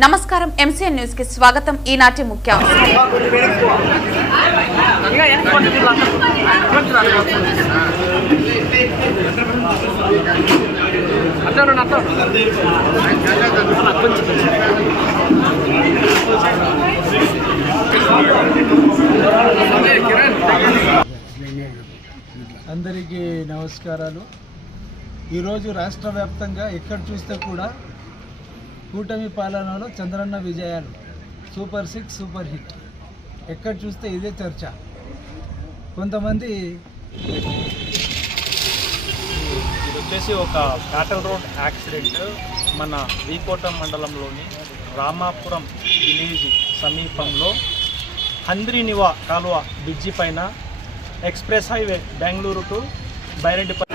నమస్కారం MCN news కి స్వాగతం. ఈనాటి ముఖ్యాంశాలు. అందరికీ నమస్కారాలు. ఈరోజు రాష్ట్ర వ్యాప్తంగా ఎక్కడ చూస్తే కూడా కూటమి పాలనలో చంద్రన్న విజయాలు, సూపర్ 6 సూపర్ హిట్. ఎక్కడ చూస్తే ఇదే చర్చ. కొంతమంది ఇది వచ్చేసి ఒక బ్యాటల్ రోడ్ యాక్సిడెంట్ మన వీకోట మండలంలోని రామాపురం విలేజ్ సమీపంలో హంద్రీనివా కాలువ బ్రిడ్జి పైన express highway Bengaluru to Baireddipalli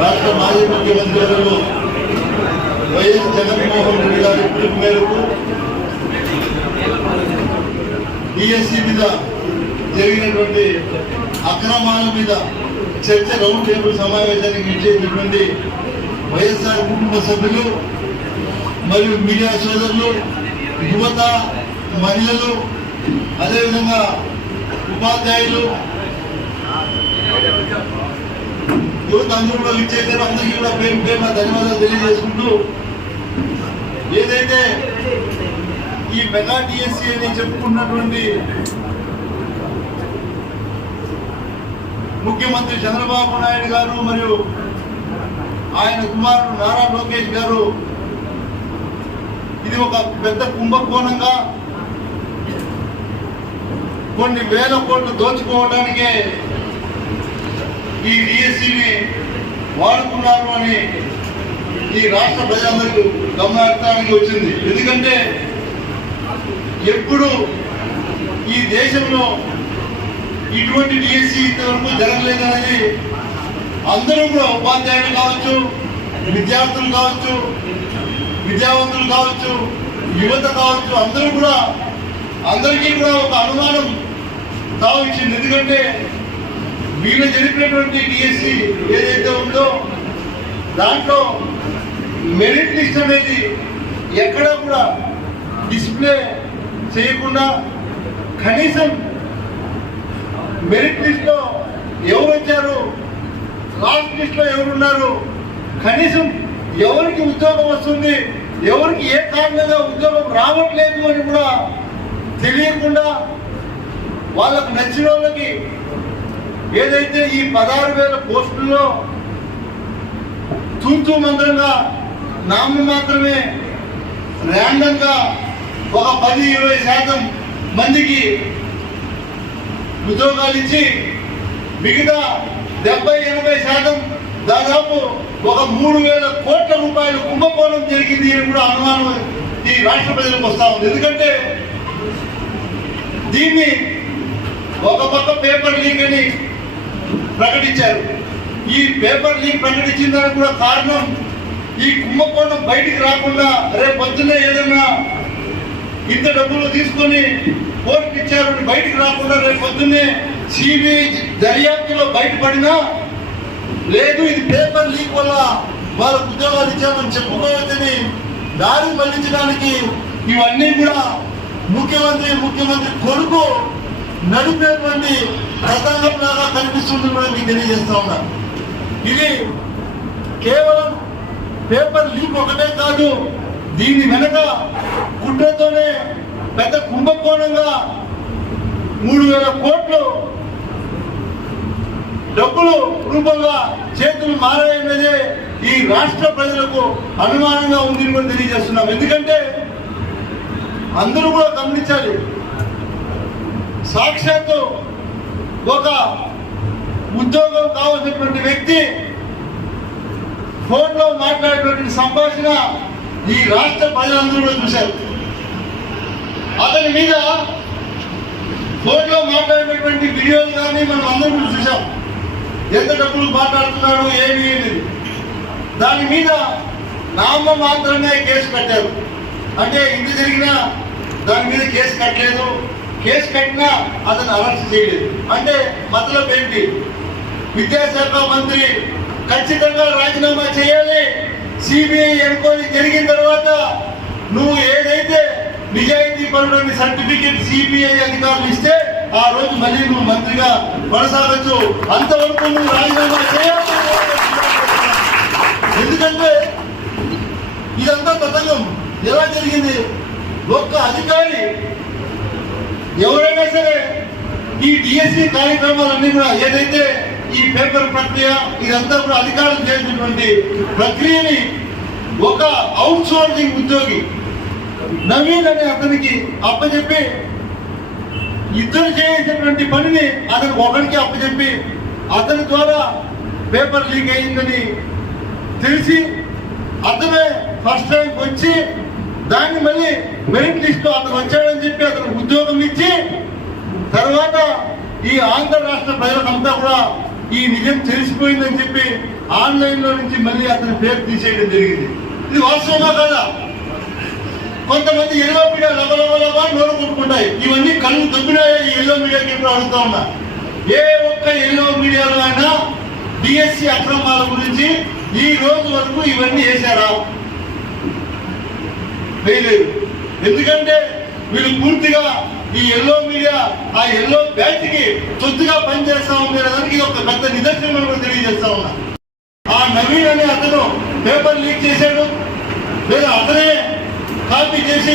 రాష్ట్ర మాజీ ముఖ్యమంత్రులు వైఎస్ జగన్మోహన్ రెడ్డి గారి పిలుపు మేరకు డిఎస్సి మీద జరిగినటువంటి అక్రమాల మీద చర్చ రౌండ్ టేబుల్ సమావేశానికి ఇచ్చేటటువంటి వైఎస్ఆర్ కుటుంబ సభ్యులు మరియు మీడియా సోదరులు, యువత, మహిళలు, అదేవిధంగా ఉపాధ్యాయులు, యువత అందరూ కూడా ఇచ్చేసారు. అందరికీ కూడా పేరు పేరున ధన్యవాదాలు తెలియజేసుకుంటూ, ఏదైతే ఈ మెగా డిఎస్సి అని చెప్పుకున్నటువంటి ముఖ్యమంత్రి చంద్రబాబు నాయుడు గారు మరియు ఆయన కుమారుడు నారా లోకేష్ గారు ఇది ఒక పెద్ద కుంభకోణంగా కొన్ని వేల కోట్లు దోచుకోవడానికే ఈ డిఎస్సిని వాడుకున్నారు అని ఈ రాష్ట్ర ప్రజలందరికీ గమనానికి వచ్చింది. ఎందుకంటే ఎప్పుడు ఈ దేశంలో ఇటువంటి డిఎస్సి ఇంతవరకు జరగలేదనేది అందరూ కూడా, ఉపాధ్యాయులు కావచ్చు, విద్యార్థులు కావచ్చు, విద్యావంతులు కావచ్చు, యువత కావచ్చు, అందరికీ కూడా ఒక అనుమానం తావిచ్చింది. ఎందుకంటే వీళ్ళు జరిపినటువంటి డిఎస్సి ఏదైతే ఉందో దాంట్లో మెరిట్ లిస్ట్ అనేది ఎక్కడా కూడా డిస్ప్లే చేయకుండా, కనీసం మెరిట్ లిస్ట్ లో ఎవరు వచ్చారు, లాస్ట్ లిస్ట్ లో ఎవరున్నారు, కనీసం ఎవరికి ఉద్యోగం వస్తుంది, ఎవరికి ఏ కారణంగా ఉద్యోగం రావట్లేదు అని కూడా తెలియకుండా వాళ్ళకు నచ్చిన వాళ్ళకి ఏదైతే ఈ 16,000 పోస్టుల్లో తూతూ మంత్రంగా మాత్రమే ర్యాండంగా ఒక 10-20% మందికి ఉద్యోగాలు ఇచ్చి మిగతా 70-80% దాదాపు ఒక 3,000 కోట్ల రూపాయలు కుంభకోణం జరిగింది అని కూడా అనుమానం ఈ రాష్ట్ర ప్రజలకు వస్తా ఉంది. ఎందుకంటే దీన్ని ఒక పక్క పేపర్ లీక్ అని ప్రకటించారు. ఈ పేపర్ లీక్ ప్రకటించిన దానికి కూడా కారణం ఈ కుంభకోణం బయటికి రాకుండా, రేపు పొద్దున్నే ఏదైనా ఇంత డబ్బులు తీసుకొని కోర్టుకు ఇచ్చారు బయటికి రాకుండా రేపు పొద్దున్నే సిబిఐ దర్యాప్తులో బయటపడినా, లేదు ఇది పేపర్ లీక్ వల్ల వాళ్ళకు ఉద్యోగాలు ఇచ్చామని చెప్పుకోవచ్చని దారి మళ్లించడానికి ఇవన్నీ కూడా ముఖ్యమంత్రి కొడుకు నడిపేటువంటి ప్రసంగం లాగా కనిపిస్తుంది కూడా మీకు తెలియజేస్తా ఉన్నా. ఇది కేవలం పేపర్ లీక్ ఒకటే కాదు, దీని వెనక కుట్రతోనే పెద్ద కుంభకోణంగా 3,000 కోట్లు డబ్బులు రూపంగా చేతులు మారాయన్నదే ఈ రాష్ట్ర ప్రజలకు అనుమానంగా ఉంది కూడా తెలియజేస్తున్నాం. ఎందుకంటే అందరూ కూడా గమనించాలి, సాక్షాత్తు ఒక ఉద్యోగం కావాల్సినటువంటి వ్యక్తి ఫోన్లో మాట్లాడేటువంటి సంభాషణ ఈ రాష్ట్ర ప్రజలందరూ కూడా చూశారు. అతని మీద ఫోన్లో మాట్లాడేటువంటి వీడియోలు కానీ మనం అందరూ కూడా చూసాం. ఎంత డబ్బులు మాట్లాడుతున్నాడు ఏమి అనేది దాని మీద నామ మాత్రమే కేసు కట్టారు. అంటే ఇంత జరిగినా దాని మీద కేసు కట్టలేదు, కేసు కట్టినా అతను అరెస్ట్ చేయలేదు. అంటే మతలబ్ ఏంటి? విద్యాశాఖ మంత్రి ఖచ్చితంగా రాజీనామా చేయాలి. సిబిఐ ఎంక్వైరీ జరిగిన తర్వాత నువ్వు ఏదైతే నిజాయితీ పరుడని సర్టిఫికేట్ సిబిఐ అధికారులు ఇస్తే ఆ రోజు మళ్ళీ నువ్వు మంత్రిగా కొనసాగచ్చు. అంతవరకు నువ్వు రాజీనామా చేయాలి. ఎందుకంటే ఇదంతా తతంగం ఎలా జరిగింది? ఒక్క అధికారి ఎవరైనా సరే ఈ డిఎస్సి కార్యక్రమాలన్నీ కూడా ఏదైతే ఈ పేపర్ ప్రక్రియ ఇదంతా కూడా అధికారులు చేసినటువంటి ప్రక్రియని ఒక అవుట్ సోర్సింగ్ ఉద్యోగి నవీన్ అనే అతనికి అప్పచెప్పి ఇద్దరు చేసినటువంటి పనిని అతనికి ఒకరికి అప్పచెప్పి అతని ద్వారా పేపర్ లీక్ అయిందని తెలిసి అతనే ఫస్ట్ టైం వచ్చి దాన్ని మళ్ళీ మెరిట్ లిస్ట్ అతను వచ్చాడని చెప్పి అతను ఉద్యోగం ఇచ్చి తర్వాత ఈ ఆంధ్ర రాష్ట్ర ప్రజలకంతా కూడా ఈ నిజం తెలిసిపోయిందని చెప్పి ఆన్లైన్ లో నుంచి మళ్ళీ అతని పేరు తీసేయడం జరిగింది. ఇది వాస్తవమా కదా? కొంతమంది ఎల్లో మీడియా లబలబలబా నోరు కొట్టుకుంటాయి. ఇవన్నీ కళ్ళు దొబ్బినాయా ఈ ఎల్లో మీడియాకి ఎప్పుడు అడుగుతా ఉన్నా. ఏ ఒక్క ఎల్లో మీడియాలో అయినా డిఎస్సి అక్రమాల గురించి ఈ రోజు వరకు ఇవన్నీ వేశారా? వేయలేదు. ఎందుకంటే వీళ్ళు పూర్తిగా ఈ ఎల్లో మీడియా ఆ ఎల్లో బ్యాచ్ కి తొత్తుగా పనిచేస్తా ఉంది దానికి ఒక పెద్ద నిదర్శనం కూడా తెలియజేస్తా ఉన్నా. ఆ నవీన్ అనే అతను పేపర్ లీక్ చేశాడు, లేదా అతనే కాపీ చేసి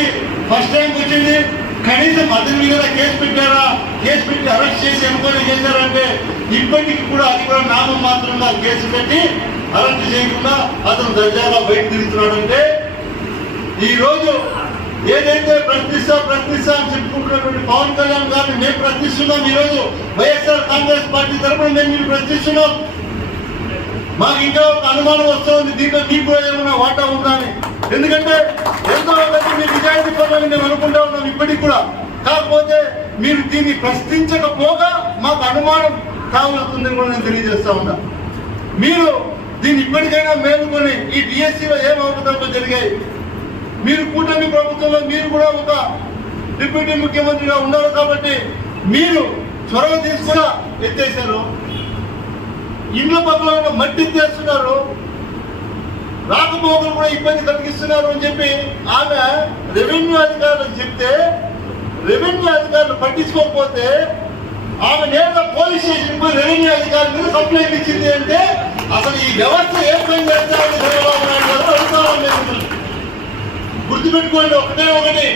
ఫస్ట్ టైం వచ్చింది. కనీసం అతని మీద కేసు పెట్టారా? కేసు పెట్టి అరెస్ట్ చేసి ఎంక్వైరీ చేశారంటే ఇప్పటికి కూడా అది కూడా నామం మాత్రంగా కేసు పెట్టి అరెస్ట్ చేయకుండా అతను దర్జాగా బయట తిరుగుతున్నాడంటే ఈ రోజు ఏదైతే ప్రశ్నిస్తా అని చెప్పుకుంటున్నటువంటి పవన్ కళ్యాణ్ గారిని మేము ప్రశ్నిస్తున్నాం. ఈ రోజు వైఎస్ఆర్ కాంగ్రెస్ పార్టీ తరఫున మేము మీరు ప్రశ్నిస్తున్నాం. మాకు ఇంకా ఒక అనుమానం వస్తుంది, దీంట్లో మీకు కూడా ఏమైనా వాటా ఉందా అని. ఎందుకంటే ఎంతో మంది మీ నిజాయితీ పనులని మేము అనుకుంటా ఉన్నాం ఇప్పటికి కూడా. కాకపోతే మీరు దీన్ని ప్రశ్నించకపోగా మాకు అనుమానం కావాల్సిందని కూడా నేను తెలియజేస్తా ఉన్నా. మీరు దీన్ని ఇప్పటికైనా మేలుకొని ఈ డిఎస్సిలో ఏం అవకతవకలు జరిగాయి, మీరు కూటమి ప్రభుత్వంలో మీరు కూడా ఒక డిప్యూటీ ముఖ్యమంత్రిగా ఉన్నారు కాబట్టి మీరు చొరవ తీసుకుని ఎత్తేసారు. ఇండ్ల పక్కన మట్టి ఎత్తేస్తున్నారు, రాకపోకలు కూడా ఇబ్బంది కలిగిస్తున్నారు అని చెప్పి ఆమె రెవెన్యూ అధికారులకు చెప్తే రెవెన్యూ అధికారులు పట్టించుకోకపోతే ఆమె నేరుగా పోలీస్ స్టేషన్ పోయి రెవెన్యూ అధికారుల మీద కంప్లైంట్ ఇచ్చింది. అంటే అసలు ఈ వ్యవస్థ ఏం పని చేస్తామని చంద్రబాబు నాయుడు గారు అడుగుతామని గుర్తుపెట్టుకోండి. ఒకటి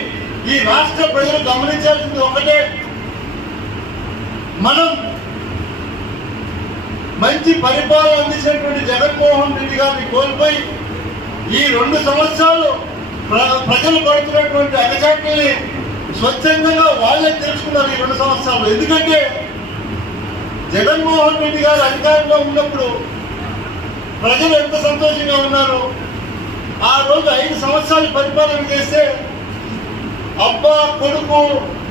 ఈ రాష్ట్ర ప్రజలు గమనించాల్సింది ఒకటే, మనం మంచి పరిపాలన అందించినటువంటి జగన్మోహన్ రెడ్డి గారిని కోల్పోయి ఈ 2 సంవత్సరాలు ప్రజలు పడుతున్నటువంటి అగచాట్లని స్వచ్ఛందంగా వాళ్ళే తెలుసుకున్నారు ఈ 2 సంవత్సరాలు. ఎందుకంటే జగన్మోహన్ రెడ్డి గారు అధికారంలో ఉన్నప్పుడు ప్రజలు ఎంత సంతోషంగా ఉన్నారు. ఆ రోజు 5 సంవత్సరాలు పరిపాలన చేస్తే అబ్బా కొడుకు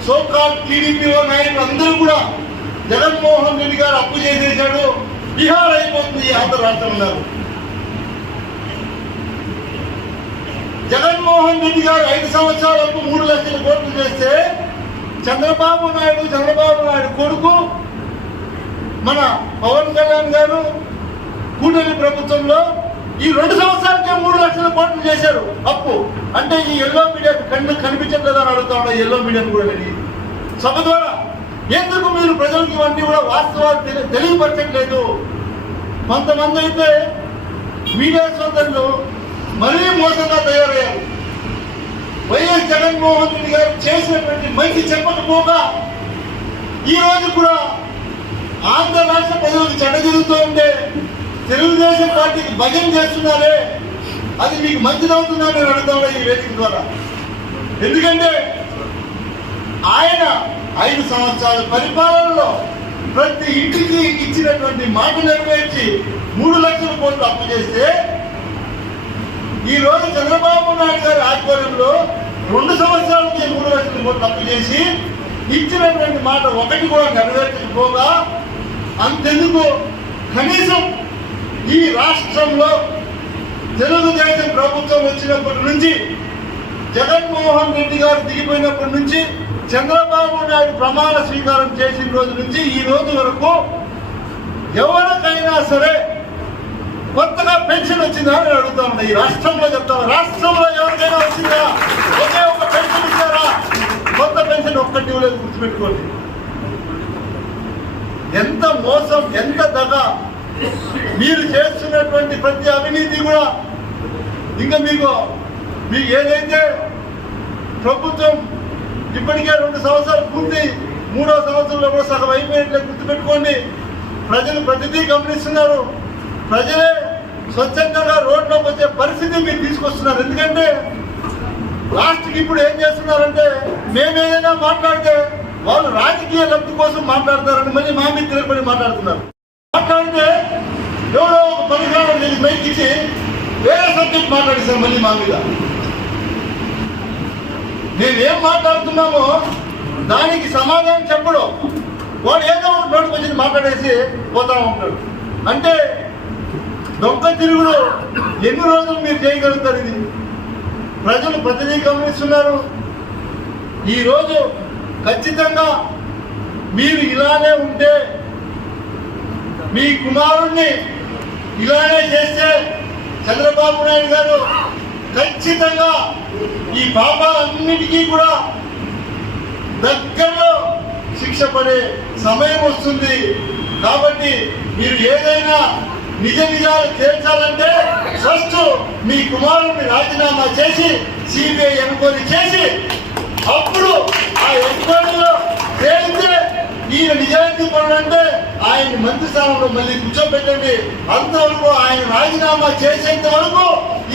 సోకాల్ టీడీపీ నాయకులు అందరూ కూడా జగన్మోహన్ రెడ్డి గారు అప్పు చేసేసాడు, బీహార్ అయిపోతుంది ఆంధ్ర రాష్ట్రం ఉన్నారు. జగన్మోహన్ రెడ్డి గారు 5 సంవత్సరాలకు 3 లక్షల కోట్లు చేస్తే చంద్రబాబు నాయుడు కొడుకు మన పవన్ కళ్యాణ్ గారు కూటమి ప్రభుత్వంలో ఈ 2 సంవత్సరాలకే 3 లక్షల కోట్లు చేశారు అప్పు. అంటే ఈ ఎల్లో మీడియా కనిపించట్లేదా అని అడుగుతా ఉన్నా. ఎల్లో మీడియాను కూడా సభ ద్వారా ఎందుకు మీరు ప్రజలకు ఇవన్నీ కూడా వాస్తవాలు తెలియపరచట్లేదు? కొంతమంది అయితే మీడియా సోదరులు మరీ మోసంగా తయారయ్యారు. వైఎస్ జగన్మోహన్ రెడ్డి గారు చేసినటువంటి మంచి చెప్పకపోగా ఈ రోజు కూడా ఆంధ్ర రాష్ట్ర ప్రజలకు చెడ్డ జరుగుతూ ఉంటే తెలుగుదేశం పార్టీకి భజన చేస్తున్నారే, అది మీకు మంచిదవుతుందని నేను అడుగుతా ఈ వేదిక ద్వారా. ఎందుకంటే ఆయన 5 సంవత్సరాల పరిపాలనలో ప్రతి ఇంటికి ఇచ్చినటువంటి మాట నెరవేర్చి 3 లక్షల కోట్లు అప్పు చేస్తే ఈ రోజు చంద్రబాబు నాయుడు గారి ఆధ్వర్యంలో 2 సంవత్సరాలకి 3 లక్షల కోట్లు అప్పు చేసి ఇచ్చినటువంటి మాట ఒకటి కూడా నెరవేర్చకపోగా అంతెందుకు కనీసం ఈ రాష్ట్రంలో తెలుగుదేశం ప్రభుత్వం వచ్చినప్పటి నుంచి, జగన్మోహన్ రెడ్డి గారు దిగిపోయినప్పటి నుంచి, చంద్రబాబు నాయుడు ప్రమాణ స్వీకారం చేసిన రోజు నుంచి ఈ రోజు వరకు ఎవరికైనా సరే కొత్తగా పెన్షన్ వచ్చిందా అని అడుగుతా ఉన్నా. ఈ రాష్ట్రంలో చెప్తాను, రాష్ట్రంలో ఎవరికైనా వచ్చిందా? ఒకే ఒక పెన్షన్ ఇచ్చారా? కొత్త పెన్షన్ ఒక్కటి ఇవ్వలేదు, గుర్తుపెట్టుకోండి. ఎంత మోసం, ఎంత దగ! మీరు చేస్తున్నటువంటి ప్రతి అవినీతి కూడా ఇంకా మీకు ఏదైతే ప్రభుత్వం ఇప్పటికే 2 సంవత్సరాలు పూర్తి, 3వ సంవత్సరంలో కూడా సగం అయిపోయినట్లే గుర్తుపెట్టుకోండి. ప్రజలు ప్రతిదీ గమనిస్తున్నారు. ప్రజలే స్వచ్ఛందంగా రోడ్లోకి వచ్చే పరిస్థితి మీరు తీసుకొస్తున్నారు. ఎందుకంటే లాస్ట్కి ఇప్పుడు ఏం చేస్తున్నారంటే, మేమేదైనా మాట్లాడితే వాళ్ళు రాజకీయ లబ్ధి కోసం మాట్లాడతారని మళ్ళీ మా మీద తిరగబడి మాట్లాడుతున్నారు. మాట్లాడితే ఎవరో ఒక 10 గ్రాములు మైక్ ఇచ్చి వేరే సబ్జెక్ట్ మాట్లాడిస్తారు మళ్ళీ మా మీద. మేమేం మాట్లాడుతున్నామో దానికి సమాధానం చెప్పడం, వాడు ఏదో ఒక నోటికి వచ్చి మాట్లాడేసి పోతా ఉంటాడు. అంటే దొంగ తిరుగుడు ఎన్ని రోజులు మీరు చేయగలుగుతారు? ఇది ప్రజలు ప్రతిదీ గమనిస్తున్నారు. ఈరోజు ఖచ్చితంగా మీరు ఇలానే ఉంటే, మీ కుమారుణ్ణి ఇలానే చేస్తే చంద్రబాబు నాయుడు గారు ఖచ్చితంగా ఈ పాపాలన్నిటికీ కూడా దగ్గరలో శిక్ష పడే సమయం వస్తుంది. కాబట్టి మీరు ఏదైనా నిజాలు తేల్చాలంటే ఫస్ట్ మీ కుమారుడిని రాజీనామా చేసి సిబిఐ ఎంక్వైరీ చేసి, అప్పుడు ఆ ఎంక్వైరీలో తేలితే ఈయన నిజాయితీ పనులంటే ఆయన మంత్రి స్థానంలో మళ్ళీ కూర్చోబెట్టండి. అంతవరకు ఆయన రాజీనామా చేసేంత వరకు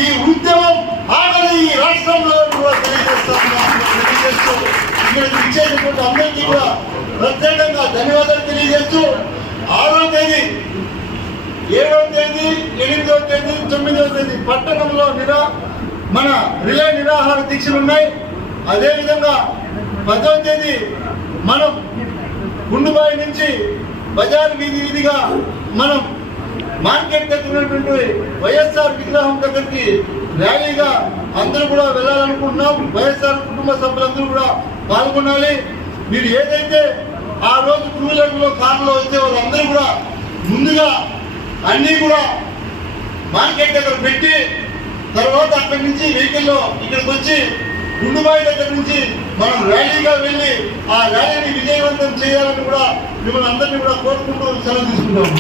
ఈ ఉద్యమం ఆగని ఈ రాష్ట్రంలో కూడా తెలియజేస్తూ ఇక్కడ ఇచ్చేటువంటి అందరికీ కూడా ప్రత్యేకంగా ధన్యవాదాలు తెలియజేస్తూ 6వ తేదీ, 7వ తేదీ, 8వ తేదీ, 9వ తేదీ పట్టణంలో మన రిలే నిరాహార దీక్షలు ఉన్నాయి. అదేవిధంగా 10వ తేదీ మనం గుండుబాయి నుంచి బజార్ వీధిగా మనం మార్కెట్ దగ్గర ఉన్నటువంటి వైఎస్ఆర్ విగ్రహం దగ్గరికి ర్యాలీగా అందరూ కూడా వెళ్ళాలనుకుంటున్నాం. వైఎస్ఆర్ కుటుంబ సభ్యులందరూ కూడా పాల్గొనాలి. మీరు ఏదైతే ఆ రోజు 2 వీలర్లో కారులో వచ్చే వాళ్ళందరూ కూడా ముందుగా అన్నీ కూడా మార్కెట్ దగ్గర పెట్టి, తర్వాత అక్కడి నుంచి వెహికల్లో ఇక్కడికి వచ్చి గుండుబాయి దగ్గర నుంచి మనం ర్యాలీగా వెళ్ళి ఆ ర్యాలీని విజయవంతం చేయాలని కూడా మిమ్మల్ని అందరినీ కూడా కోరుకుంటూ సెలవు తీసుకుంటాము.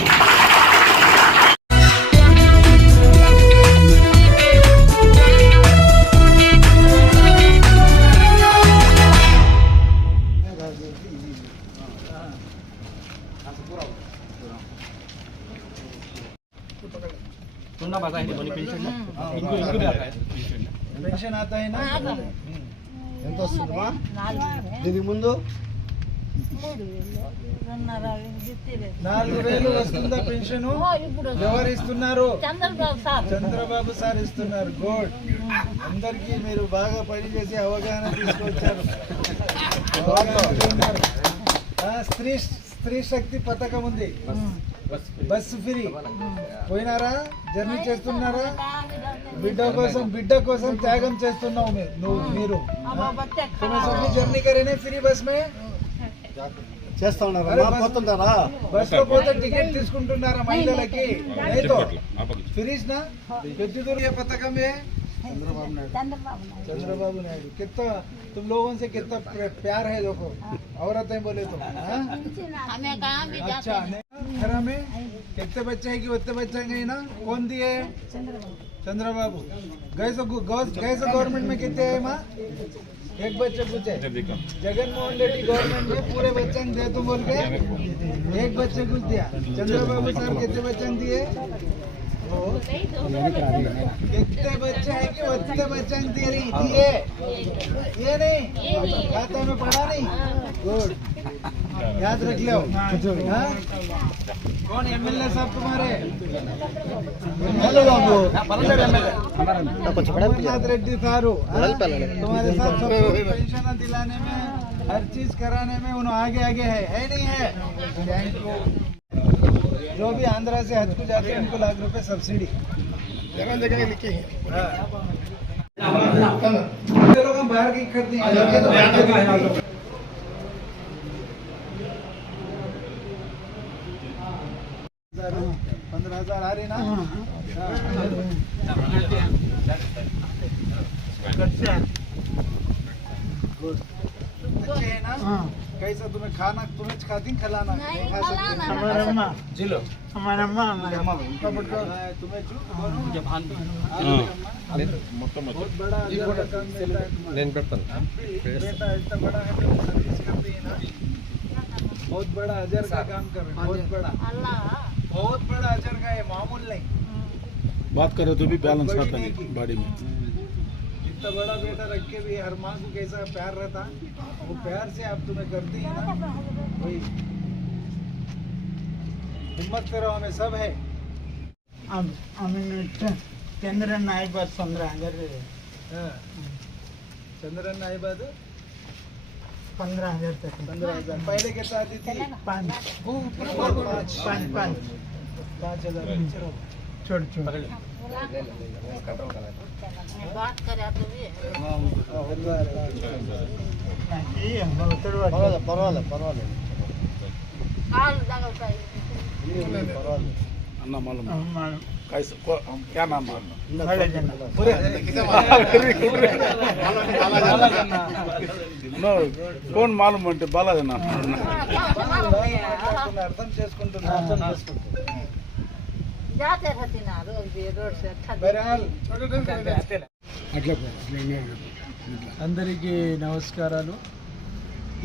పెన్షన్ ఆతాయినా ఎంత వస్తుందమ్మా దీనికి ముందు? 4,000 వస్తుందా పెన్షన్? ఎవరు ఇస్తున్నారు? చంద్రబాబు సార్ ఇస్తున్నారు. గుడ్. అందరికీ మీరు బాగా పనిచేసి అవగాహన తీసుకొచ్చారు. స్త్రీ శక్తి పథకం ఉంది, బస్సు ఫ్రీ. పోయినారా? జర్నీ చేస్తున్నారా? బిడ్డ కోసం త్యాగం చేస్తున్నావు మీరు. జర్నీ కరేనే ఫ్రీ బస్ మే చేస్తా ఉన్నారు. బస్ లో పోతే టికెట్ తీసుకుంటున్నారా మహిళలకి? ఫ్రీజ్ నా పెద్దదూर ये पथकम है चंद्रबाबू नायडू। कितना तुम लोगों से कितना प्यार है देखो, औरतें बोले तो। अच्छा, घर में कितने बच्चे हैं कि उतने बच्चे हैं ना? कौन दिए? चंद्रबाबू। गए तो गवर्नमेंट में कितने है माँ? एक बच्चे पूछे। जगनमोहन रेड्डी गवर्नमेंट में पूरे बच्चे दे तो बोल के एक बच्चे को दिया। चंद्रबाबू साहब कितने बच्चे दिए? कितने बच्चे हैं कि उतने बच्चे दिए? ये नहीं खाता में पढ़ा नहीं। गुड, याद रख लो। कौन एमएलए साहब तुम्हारे? रेड्डी सारू तुम्हारे साथ पेंशन दिलाने में, हर चीज कराने में उन्होंने आगे है नहीं है? Thank you. जो भी आंध्रा से हज को जाते हैं उनको ₹1,00,000 सब्सिडी बाहर की कर दी 15,000 आ रही ना। अच्छे है ना। कैसा तुम्हें खाना तुम्हें खाती खिलाना नहीं खा सकते हमारे अम्मा जिलो हमारे अम्मा उनका बटका तुम्हें बहुत बड़ा काम मिलता है बेटा इतना बड़ा है तो सर्विस करती है ना बहुत बड़ा अजर का काम कर रहे बहुत बड़ा अजर का है मामूल नहीं बात करो तो भी बैलेंस आता है बॉडी में। इतना बड़ा बेटा रख के भी हर माँ को कैसा प्यार रहता वो प्यार से आप तुम्हें करती है ना वही हिम्मत करो हमें सब है चंद्रन आईबाद 15,000 चंद्रन आईबाद 15,000 तक 15,000 पहले कितना आती थी 5,000 छोड़ अन्ना मालूम कैसे क्या नाम नो कौन मालूम అంటే బాలాజన్న అర్థం చేసుకుంటున్నా जाते रहती ना रोज से अच्छा బెరాల్ అట్లా అందరికీ నమస్కారాలు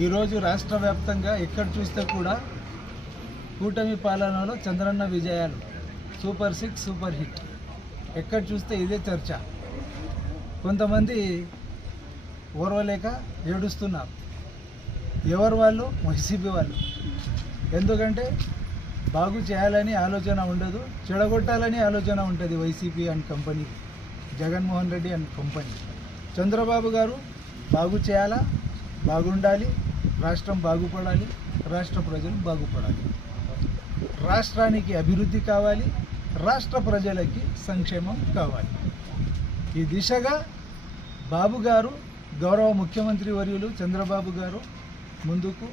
ఈరోజు రాష్ట్ర వ్యాప్తంగా ఎక్కడ చూస్తే కూడా కూటమి పాలనలో చంద్రన్న విజయాలు సూపర్ 6 సూపర్ హిట్ ఎక్కడ చూస్తే ఇదే చర్చ కొంతమంది ఓర్వలేక ఏడుస్తున్నారు ఎవరు వాళ్ళు వైసీపీ వాళ్ళు ఎందుకంటే బాగు చేయాలని ఆలోచన ఉండదు చెడగొట్టాలని ఆలోచన ఉంటుంది YCP and company Jaganmohan Reddy and company Chandrababu గారు బాగు చేయాలా బాగుండాలి రాష్ట్రం బాగుపడాలి రాష్ట్ర ప్రజలు బాగుపడాలి రాష్ట్రానికి అభివృద్ధి కావాలి రాష్ట్ర ప్రజలకి సంక్షేమం కావాలి ఈ దిశగా బాబు గారు గౌరవ ముఖ్యమంత్రి వర్యులు చంద్రబాబు గారు ముందుకు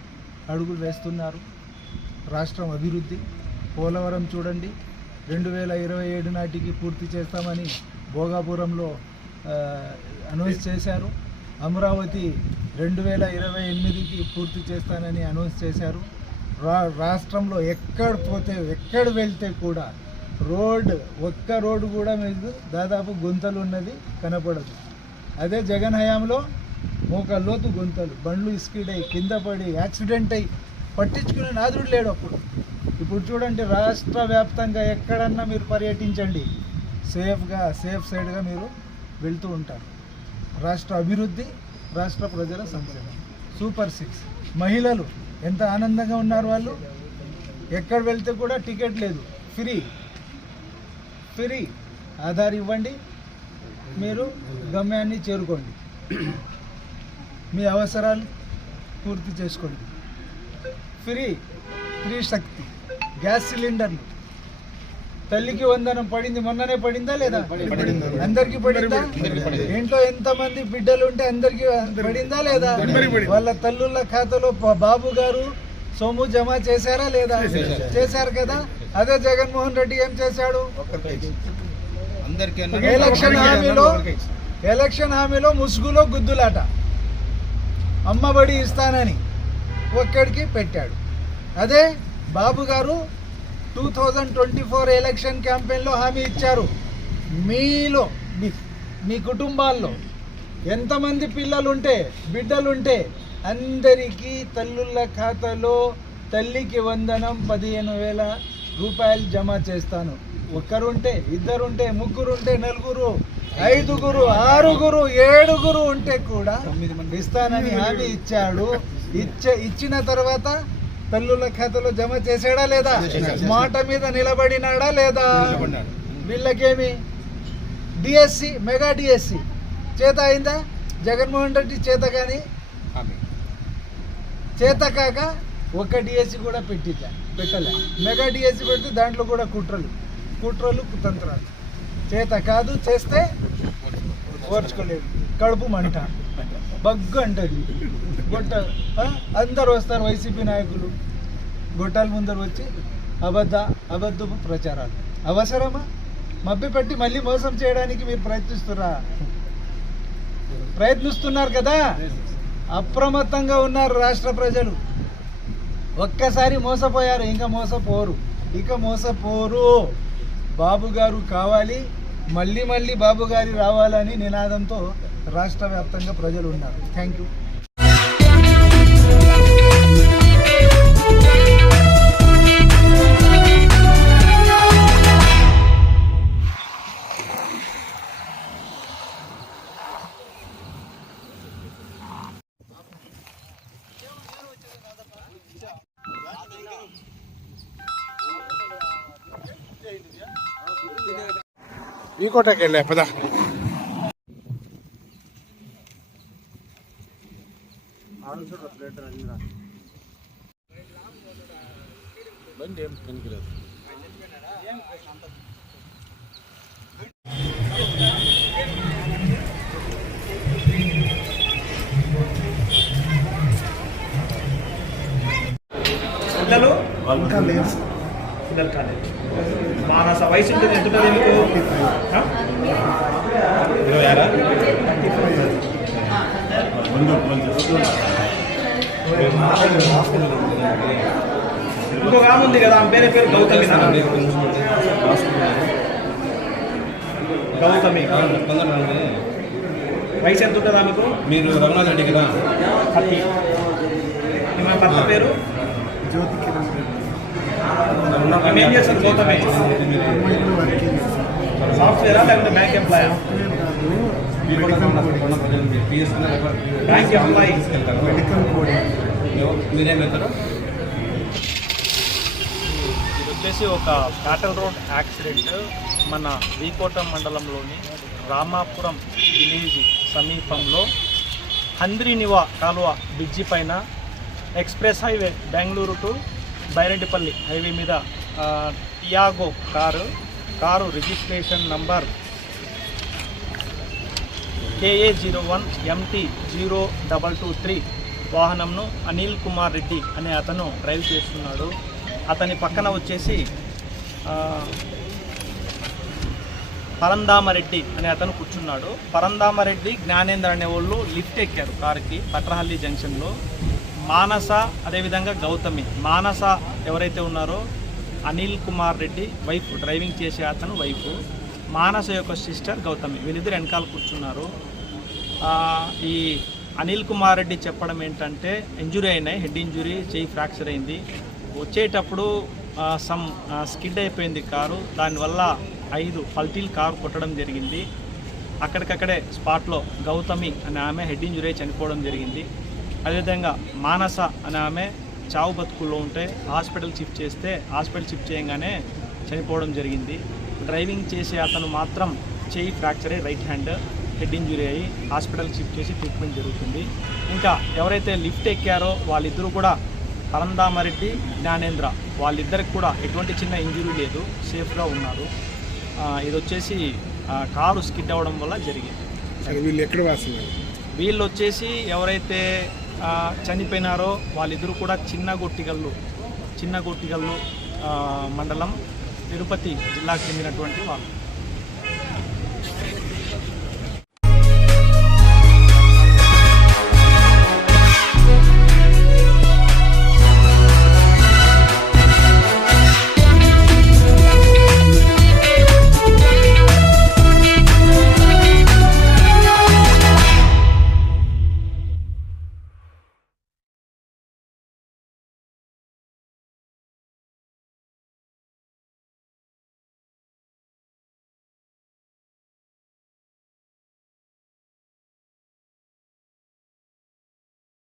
అడుగులు వేస్తున్నారు రాష్ట్రం అభివృద్ధి పోలవరం చూడండి 2027 నాటికి పూర్తి చేస్తామని భోగాపురంలో అనౌన్స్ చేశారు అమరావతి 2028కి పూర్తి చేస్తానని అనౌన్స్ చేశారు రాష్ట్రంలో ఎక్కడ వెళ్తే కూడా ఒక్క రోడ్డు కూడా మీకు దాదాపు గుంతలు ఉన్నది కనపడదు అదే జగన్ హయాంలో మోకాళ్ళలోతు గుంతలు బండ్లు స్కిడ్ అయ్యి కింద పడి యాక్సిడెంట్ అయ్యి పట్టించుకునే నాదుడు లేడు అప్పుడు ఇప్పుడు చూడండి రాష్ట్ర వ్యాప్తంగా ఎక్కడన్నా మీరు పర్యటించండి సేఫ్ సైడ్గా మీరు వెళ్తూ ఉంటారు రాష్ట్ర అభివృద్ధి రాష్ట్ర ప్రజల సంక్షేమం సూపర్ 6 మహిళలు ఎంత ఆనందంగా ఉన్నారు వాళ్ళు ఎక్కడ వెళ్తే కూడా టికెట్ లేదు ఫ్రీ ఆధార్ ఇవ్వండి మీరు గమ్యాన్ని చేరుకోండి మీ అవసరాలు పూర్తి చేసుకోండి ఫ్రీ శక్తి గ్యాస్ సిలిండర్లు తల్లికి వందనం పడింది మొన్ననే పడిందా లేదా అందరికీ పడిందా ఇంట్లో ఎంతమంది బిడ్డలు ఉంటే అందరికీ పడిందా లేదా వాళ్ళ తల్లుల ఖాతాలో బాబు గారు సొమ్ము జమ చేశారా లేదా చేశారు కదా అదే జగన్మోహన్ రెడ్డి ఏం చేశాడు ఎలక్షన్ హామీలో ముసుగులో గుద్దులాట అమ్మబడి ఇస్తానని ఒక్కడికి పెట్టాడు అదే బాబు గారు 2024 ఎలక్షన్ క్యాంపెయిన్లో హామీ ఇచ్చారు మీలో మీ కుటుంబాల్లో ఎంతమంది పిల్లలుంటే బిడ్డలుంటే అందరికీ తల్లుల ఖాతాలో తల్లికి వందనం 15,000 రూపాయలు జమ చేస్తాను ఒక్కరుంటే ఇద్దరుంటే ముగ్గురుంటే నలుగురు 5గురు 6గురు 7గురు ఉంటే కూడా ఇస్తానని హామీ ఇచ్చాడు ఇచ్చిన తర్వాత తల్లుల ఖాతాలో జమ చేసాడా లేదా మాట మీద నిలబడినాడా లేదా వీళ్ళకేమి డిఎస్సి మెగా డిఎస్సి చేత అయిందా జగన్మోహన్ రెడ్డి చేత కానీ చేత కాక ఒక్క డిఎస్సి కూడా పెట్టలే మెగా డిఎస్సి పెడితే దాంట్లో కూడా కుట్రలు కుతంత్రాలు చేత కాదు, చేస్తే ఓర్చుకోలేదు, కడుపు మంట, బగ్గు అంటది గొట్ట. అందరు వస్తారు వైసీపీ నాయకులు గొట్టాల ముందర వచ్చి అబద్ధపు ప్రచారాలు. అవసరమా? మభ్యపెట్టి మళ్ళీ మోసం చేయడానికి మీరు ప్రయత్నిస్తున్నారు కదా. అప్రమత్తంగా ఉన్నారు రాష్ట్ర ప్రజలు. ఒక్కసారి మోసపోయారు, ఇంకా మోసపోరు. బాబు గారు కావాలి, మళ్ళీ మళ్ళీ బాబు గారి రావాలని నినాదంతో రాష్ట్ర వ్యాప్తంగా ప్రజలు ఉన్నారు. Thank you. ఈ కోటకి వెళ్ళా పద. బండి ఏం కనిపించలేదు. పిల్లలు పిల్లలు కాలేదు. మానస వయసు ఉంటుంది, ఎంత ఉంటుంది మీకు? 26. ఇంకొక ఆమె ఉంది కదా, ఆమె పేరు గౌతమి. గౌతమి వయసు ఎంత ఉంటుందా మీకు? మీరు రఘునాథ్ రెడ్డి కదా? 30. మా భర్త పేరు ఏం చేస్తారు? గౌతమి సాఫ్ట్వేరా లేకపోతే బ్యాంక్ ఎంప్లాయా? Bank employee. మీరేం వెళ్తారు? ఇది వచ్చేసి ఒక క్యాటల్ రోడ్ యాక్సిడెంట్ మన వీకోటం మండలంలోని రామాపురం విలేజ్ సమీపంలో హంద్రీనివా కాలువ బ్రిడ్జి పైన express highway Bengaluru to Byreddipalli highway మీద Tiago car registration number KA01 MT 0223 వాహనంను అనిల్ కుమార్ రెడ్డి అనే అతను డ్రైవ్ చేస్తున్నాడు. అతని పక్కన వచ్చేసి పరందామరెడ్డి అనే అతను కూర్చున్నాడు. పరందామరెడ్డి, జ్ఞానేంద్ర అనే వాళ్ళు లిఫ్ట్ ఎక్కారు కారుకి పట్రహల్లి జంక్షన్లో. మానస అదేవిధంగా గౌతమి. మానస ఎవరైతే ఉన్నారో అనిల్ కుమార్ రెడ్డి వైఫ్, డ్రైవింగ్ చేసే అతను వైఫ్. మానస యొక్క సిస్టర్ గౌతమి, వీళ్ళిద్దరు వెనకాల కూర్చున్నారు. ఈ అనిల్ కుమార్ రెడ్డి చెప్పడం ఏంటంటే ఇంజురీ అయినాయి, హెడ్ ఇంజురీ, చెయ్యి ఫ్రాక్చర్ అయింది. వచ్చేటప్పుడు స్కిడ్ అయిపోయింది కారు, దానివల్ల 5 పల్టీలు కారు కొట్టడం జరిగింది. అక్కడికక్కడే స్పాట్లో గౌతమి అనే ఆమె హెడ్ ఇంజురీ చనిపోవడం జరిగింది. అదేవిధంగా మానస అనే ఆమె చావు బతుకుల్లో ఉంటే హాస్పిటల్ షిఫ్ట్ చేయగానే చనిపోవడం జరిగింది. డ్రైవింగ్ చేసే అతను మాత్రం చెయ్యి ఫ్రాక్చర్ అయ్యి రైట్ హ్యాండ్, హెడ్ ఇంజురీ అయ్యి హాస్పిటల్ షిఫ్ట్ చేసి ట్రీట్మెంట్ జరుగుతుంది. ఇంకా ఎవరైతే లిఫ్ట్ ఎక్కారో వాళ్ళిద్దరూ కూడా పరందామరెడ్డి, జ్ఞానేంద్ర, వాళ్ళిద్దరికి కూడా ఎటువంటి చిన్న ఇంజురీ లేదు, సేఫ్గా ఉన్నారు. ఇది వచ్చేసి కారు స్కిడ్ అవ్వడం వల్ల జరిగింది. వీళ్ళు ఎక్కడ వాస్తున్నారు? వీళ్ళు వచ్చేసి ఎవరైతే చనిపోయినారో వాళ్ళిద్దరూ కూడా చిన్న గొట్టిగల్లు మండలం, తిరుపతి జిల్లాకు చెందినటువంటి వాళ్ళు.